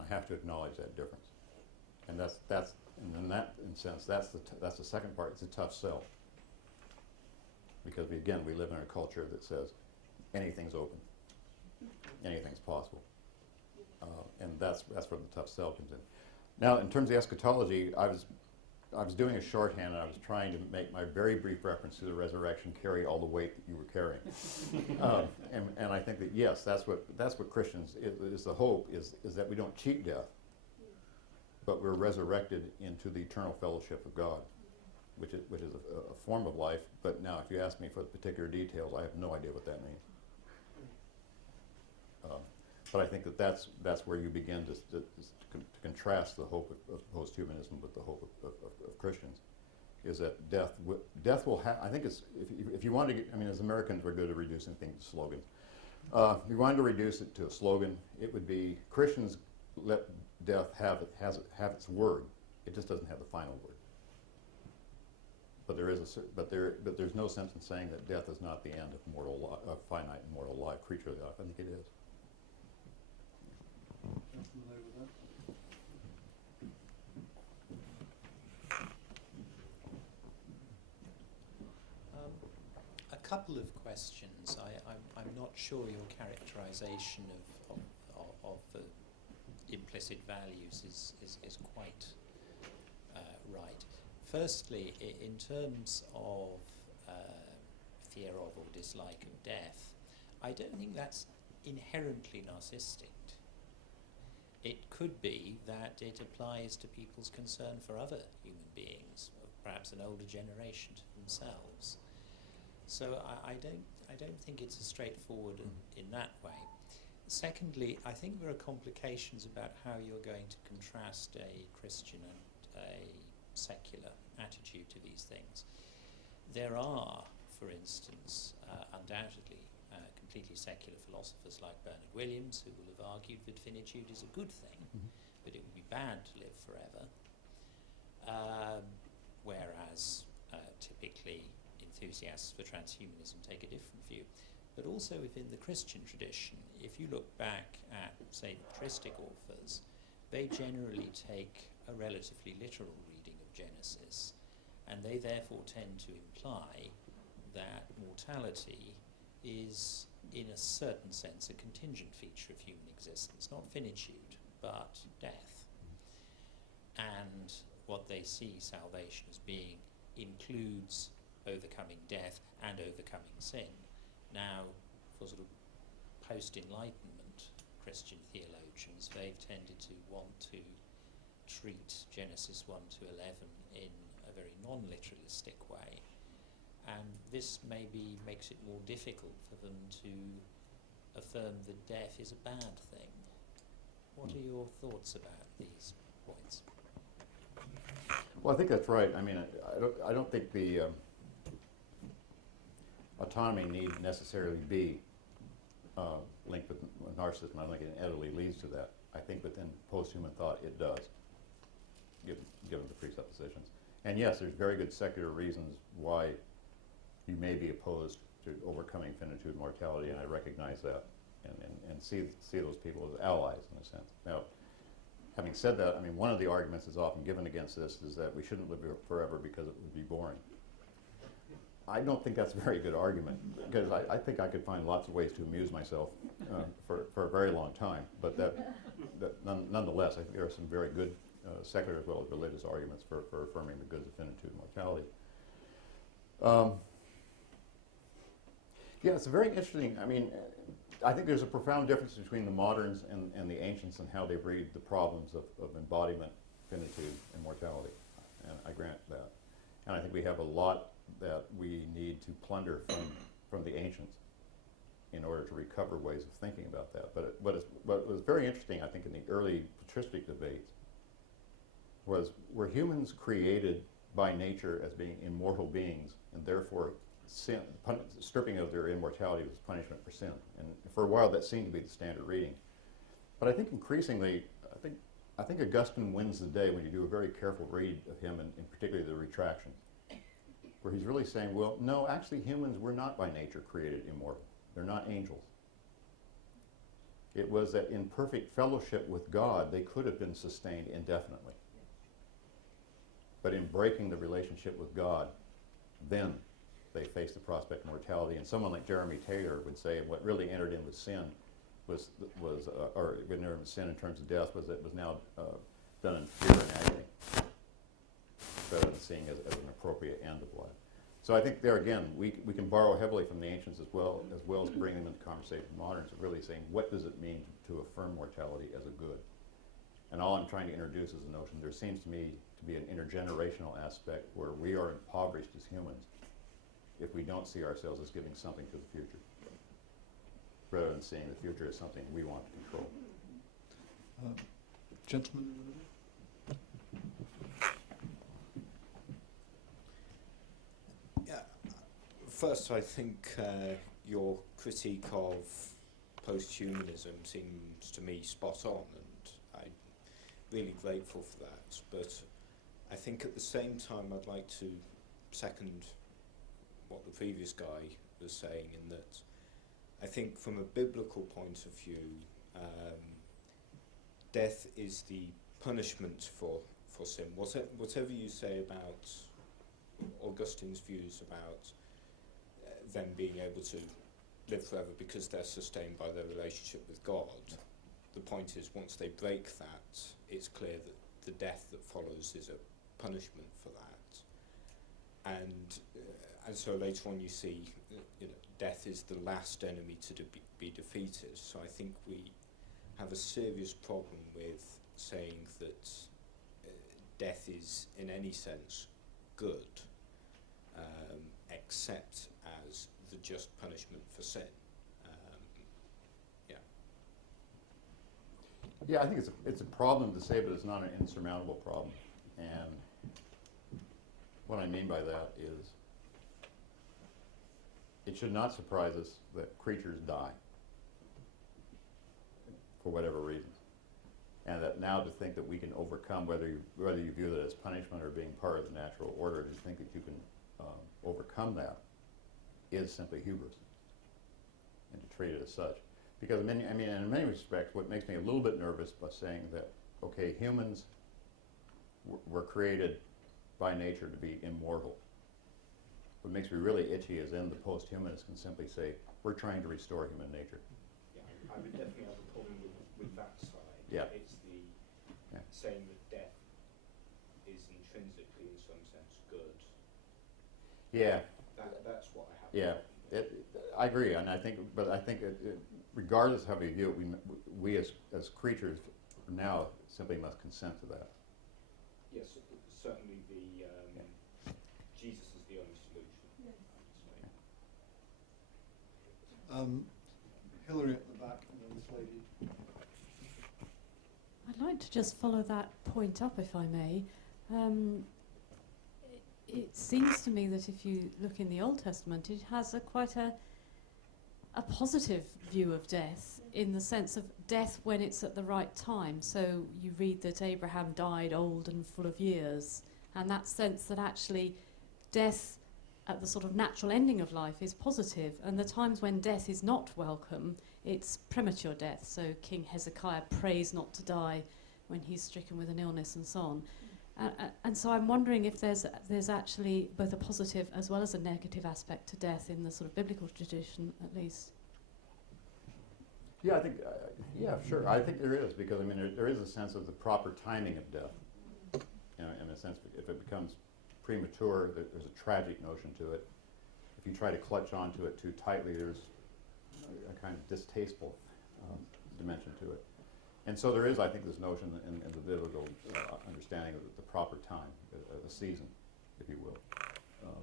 I have to acknowledge that difference. And that's in that sense, that's the second part. It's a tough sell. Because we live in a culture that says anything's open, anything's possible. And that's where the tough sell comes in. Now, in terms of eschatology, I was doing a shorthand, and I was trying to make my very brief reference to the resurrection carry all the weight that you were carrying. And I think that yes, that's what Christians is the hope is that we don't cheat death, but we're resurrected into the eternal fellowship of God, which is a form of life. But now, if you ask me for the particular details, I have no idea what that means. But I think that's where you begin to contrast the hope of post-humanism with the hope of Christians, is that death will have. I think it's if you want to get, I mean, as Americans, we're good at reducing things to slogans. If you wanted to reduce it to a slogan, it would be Christians let death have its word. It just doesn't have the final word. But there's no sense in saying that death is not the end of finite and mortal life, creature of life. I think it is. A couple of questions. I'm not sure your characterization of the implicit values is quite right. Firstly, in terms of fear of or dislike of death, I don't think that's inherently narcissistic. It could be that it applies to people's concern for other human beings, or perhaps an older generation to themselves. So I don't think it's as straightforward in that way. Secondly, I think there are complications about how you're going to contrast a Christian and a secular attitude to these things. There are, for instance, undoubtedly, completely secular philosophers like Bernard Williams who will have argued that finitude is a good thing, but it would be bad to live forever. Whereas typically enthusiasts for transhumanism take a different view. But also within the Christian tradition, if you look back at, say, the patristic authors, they generally take a relatively literal reading of Genesis, and they therefore tend to imply that mortality is, in a certain sense, a contingent feature of human existence, not finitude, but death. And what they see salvation as being includes overcoming death and overcoming sin. Now, for sort of post-Enlightenment Christian theologians, they've tended to want to treat Genesis 1 to 11 in a very non-literalistic way. And this maybe makes it more difficult for them to affirm that death is a bad thing. What are your thoughts about these points? Well, I think that's right. I mean, I don't think the autonomy need necessarily be linked with narcissism. I don't think it inevitably leads to that. I think within post-human thought it does, given the presuppositions. And yes, there's very good secular reasons why you may be opposed to overcoming finitude and mortality, and I recognize that and see those people as allies in a sense. Now, having said that, I mean, one of the arguments that's often given against this is that we shouldn't live forever because it would be boring. I don't think that's a very good argument, because I think I could find lots of ways to amuse myself for a very long time. But nonetheless, I think there are some very good secular as well as religious arguments for affirming the goods of finitude and mortality. Yeah, it's very interesting. I mean, I think there's a profound difference between the moderns and the ancients and how they read the problems of embodiment, finitude, and mortality. And I grant that. And I think we have a lot that we need to plunder from the ancients in order to recover ways of thinking about that. But what was very interesting, I think, in the early patristic debates was, were humans created by nature as being immortal beings, and therefore sin, stripping of their immortality was punishment for sin? And for a while that seemed to be the standard reading. But I think increasingly, I think Augustine wins the day when you do a very careful read of him, and in particular the retractions, where he's really saying, well, no, actually humans were not by nature created immortal. They're not angels. It was that in perfect fellowship with God, they could have been sustained indefinitely. But in breaking the relationship with God, then they faced the prospect of mortality. And someone like Jeremy Taylor would say what really entered in with sin or it entered in sin in terms of death, was that it was now done in fear and agony, rather than seeing as an appropriate end of life. So I think there again, we can borrow heavily from the ancients as well as bring them into conversation with moderns, of really saying, what does it mean to affirm mortality as a good? And all I'm trying to introduce is the notion there seems to me to be an intergenerational aspect where we are impoverished as humans if we don't see ourselves as giving something to the future, rather than seeing the future as something we want to control. Gentlemen. First, I think your critique of post-humanism seems to me spot on, and I'm really grateful for that. But I think at the same time I'd like to second what the previous guy was saying, in that I think from a biblical point of view, death is the punishment for sin. Whatever you say about Augustine's views about them being able to live forever because they're sustained by their relationship with God, the point is, once they break that, it's clear that the death that follows is a punishment for that. And so later on you see, death is the last enemy to be defeated. So I think we have a serious problem with saying that death is in any sense good, except as the just punishment for sin. Yeah, I think it's a problem to say, but it's not an insurmountable problem. And what I mean by that is, it should not surprise us that creatures die for whatever reasons, and that now to think that we can overcome, whether you view that as punishment or being part of the natural order, to think that you can overcome that is simply hubris, and to treat it as such. Because in many respects, what makes me a little bit nervous by saying that, okay, humans were created by nature to be immortal. What makes me really itchy is then the post-humanists can simply say, we're trying to restore human nature. Yeah, I would definitely have a problem with that side. Yeah. It's the saying that death is intrinsically, in some sense, good. Yeah. That's what I have. Yeah, I agree, and I think regardless of how we view it, we as creatures now simply must consent to that. Yes, certainly Jesus is the only solution. I would say. Hilary at the back, and then this lady. I'd like to just follow that point up, if I may. It seems to me that if you look in the Old Testament, it has quite a positive view of death, in the sense of death when it's at the right time. So you read that Abraham died old and full of years, and that sense that actually death at the sort of natural ending of life is positive, and the times when death is not welcome, it's premature death. So King Hezekiah prays not to die when he's stricken with an illness and so on. And so I'm wondering if there's actually both a positive as well as a negative aspect to death in the sort of biblical tradition, at least. Yeah, I think, yeah, sure. I think there is, because there is a sense of the proper timing of death. in a sense, if it becomes premature, there's a tragic notion to it. If you try to clutch onto it too tightly, there's a kind of distasteful dimension to it. And so there is, I think, this notion in the biblical understanding of the proper time, a season, if you will,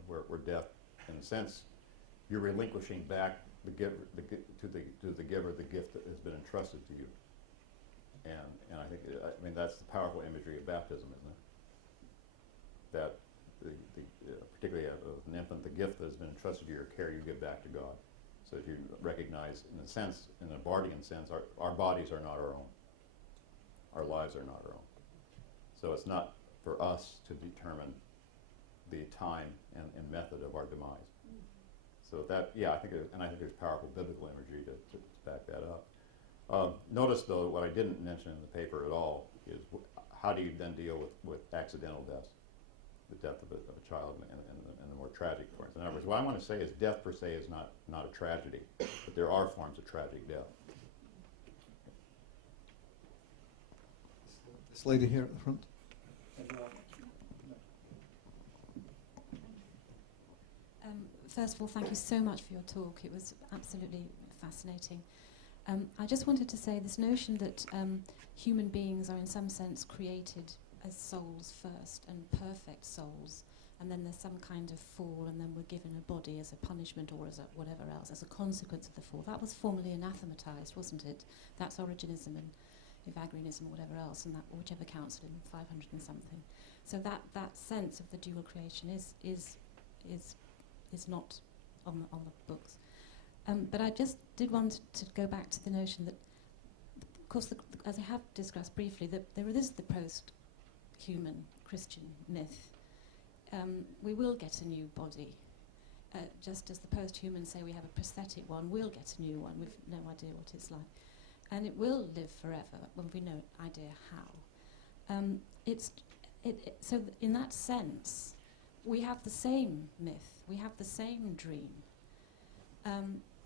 where death, in a sense, you're relinquishing back to the giver the gift that has been entrusted to you. And I think, that's the powerful imagery of baptism, isn't it? That particularly of an infant, the gift that has been entrusted to your care, you give back to God. So that you recognize, in a sense, in a Bardian sense, our bodies are not our own. Our lives are not our own. So it's not for us to determine the time and method of our demise. So that, I think there's powerful biblical imagery to back that up. Notice, though, what I didn't mention in the paper at all is how do you then deal with accidental deaths, the death of a child and the more tragic forms. In other words, what I want to say is death per se is not a tragedy, but there are forms of tragic death. This lady here at the front. First of all, thank you so much for your talk. It was absolutely fascinating. I just wanted to say this notion that human beings are in some sense created as souls first, and perfect souls, and then there's some kind of fall, and then we're given a body as a punishment or as a whatever else, as a consequence of the fall. That was formally anathematized, wasn't it? That's Origenism and Evagrianism or whatever else, and that whichever council in 500 and something. So that sense of the dual creation is not on the books. But I just did want to go back to the notion that, of course, as I have discussed briefly, that there is the post-human Christian myth. We will get a new body. Just as the post-humans say we have a prosthetic one, we'll get a new one. We've no idea what it's like. And it will live forever when we no idea how. So in that sense, we have the same myth, we have the same dream.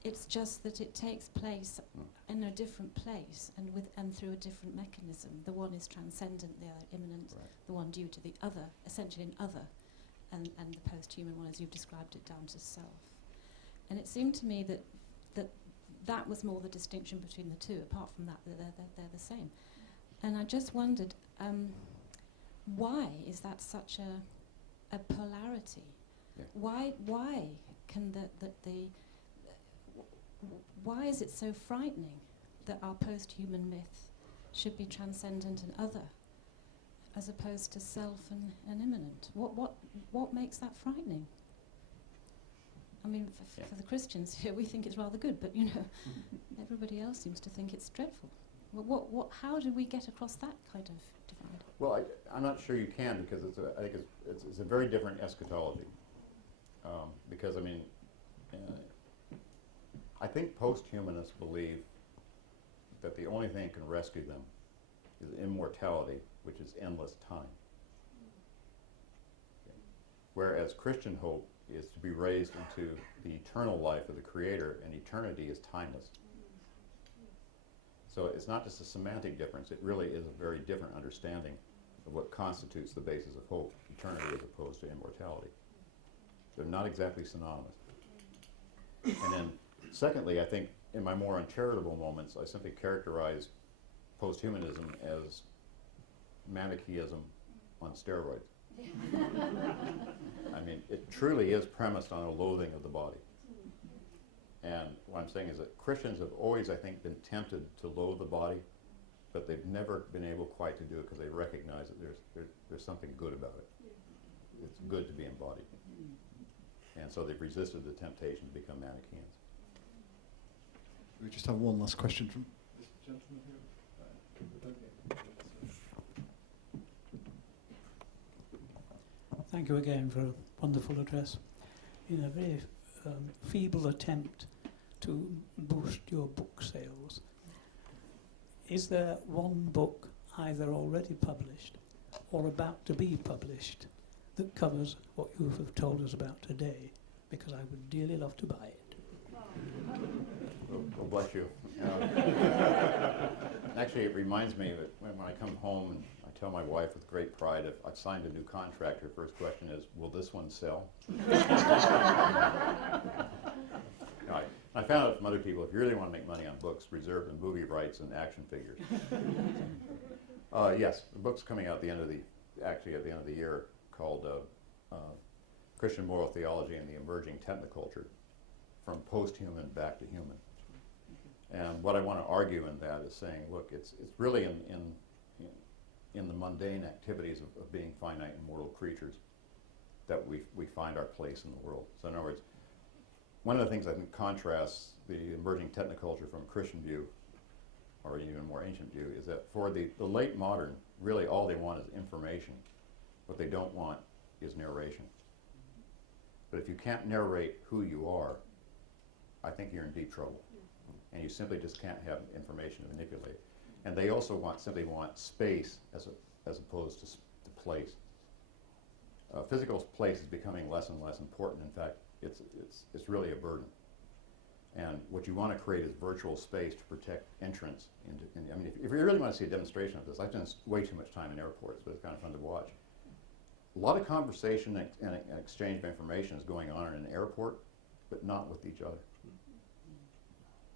It's just that it takes place in a different place and through a different mechanism. The one is transcendent, the other immanent, Right. the one due to the other, essentially an other, and the post-human one, as you've described it, down to self. And it seemed to me that was more the distinction between the two. Apart from that, they're the same. And I just wondered, why is that such a polarity? Yeah. Why can why is it so frightening that our post-human myth should be transcendent and other, as opposed to self and immanent? What makes that frightening? I mean, for the Christians here, we think it's rather good, but everybody else seems to think it's dreadful. How do we get across that kind of divide? Well, I'm not sure you can, because I think it's a very different eschatology. Because I think post-humanists believe that the only thing that can rescue them is immortality, which is endless time. Okay. Whereas Christian hope is to be raised into the eternal life of the Creator, and eternity is timeless. So it's not just a semantic difference, it really is a very different understanding of what constitutes the basis of hope, eternity as opposed to immortality. They're not exactly synonymous. And then, secondly, I think in my more uncharitable moments, I simply characterize post-humanism as Manichaeism on steroids. It truly is premised on a loathing of the body. And what I'm saying is that Christians have always, I think, been tempted to loathe the body, but they've never been able quite to do it because they recognize that there's something good about it. It's good to be embodied. And so they've resisted the temptation to become Manichaeans. We just have one last question from this gentleman here. Thank you again for a wonderful address. In a very feeble attempt to boost your book sales, is there one book either already published or about to be published that covers what you have told us about today? Because I would dearly love to buy it. Well, bless you. Actually, it reminds me that when I come home and I tell my wife with great pride, if I've signed a new contract, her first question is, will this one sell? I found out from other people, if you really want to make money on books, reserve the movie rights and action figures. Yes, the book's coming out at the end of the year, called Christian Moral Theology and the Emerging Technoculture, from post-human back to human. And what I want to argue in that is saying, look, it's really in the mundane activities of being finite and mortal creatures that we find our place in the world. So in other words, one of the things I think contrasts the emerging technoculture from a Christian view, or even a more ancient view, is that for the late modern, really all they want is information. What they don't want is narration. But if you can't narrate who you are, I think you're in deep trouble. And you simply just can't have information to manipulate. And they also simply want space as opposed to place. Physical place is becoming less and less important. In fact, it's really a burden. And what you want to create is virtual space to protect entrance into. I mean, if you really want to see a demonstration of this, I've spent way too much time in airports, but it's kind of fun to watch. A lot of conversation and exchange of information is going on in an airport, but not with each other.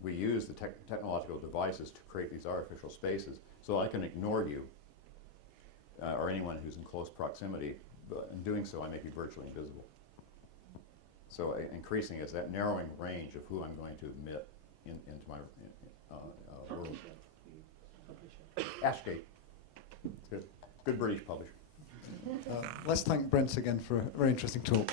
We use the technological devices to create these artificial spaces so I can ignore you or anyone who's in close proximity, but in doing so I make you virtually invisible. So increasing is that narrowing range of who I'm going to admit into my world. Ashgate. Good British publisher. Let's thank Brent again for a very interesting talk.